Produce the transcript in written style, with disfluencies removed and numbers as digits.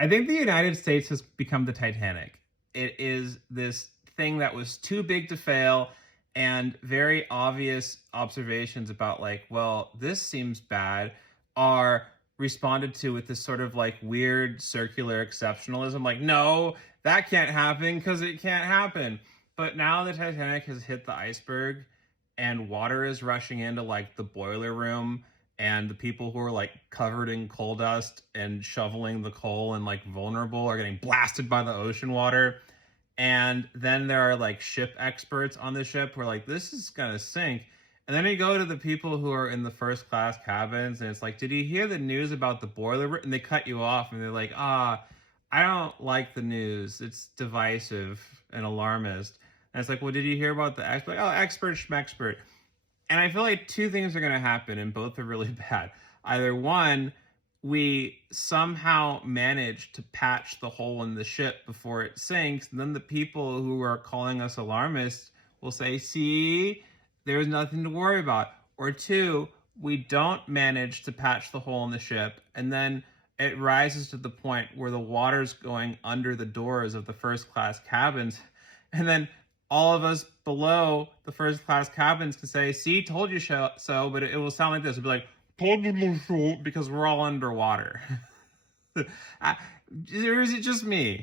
I think the United States has become the Titanic. It is this thing that was too big to fail, and very obvious observations about, like, well, this seems bad, are responded to with this sort of like weird circular exceptionalism. Like, no, that can't happen because it can't happen. But now the Titanic has hit the iceberg and water is rushing into like the boiler room, and the people who are like covered in coal dust and shoveling the coal and like vulnerable are getting blasted by the ocean water. And then there are like ship experts on the ship who are like, this is gonna sink. And then you go to the people who are in the first class cabins, and it's like, did you hear the news about the boiler? And they cut you off, and they're like, I don't like the news. It's divisive and alarmist. And it's like, well, did you hear about the expert? Oh, expert schmexpert. And I feel like two things are going to happen, and both are really bad. Either one, we somehow manage to patch the hole in the ship before it sinks, and then the people who are calling us alarmists will say, see, there's nothing to worry about. Or two, we don't manage to patch the hole in the ship, and then it rises to the point where the water's going under the doors of the first class cabins. And then all of us below the first class cabins can say, see, told you so, but it will sound like this. It'll be like, told you so, because we're all underwater. Or is it just me?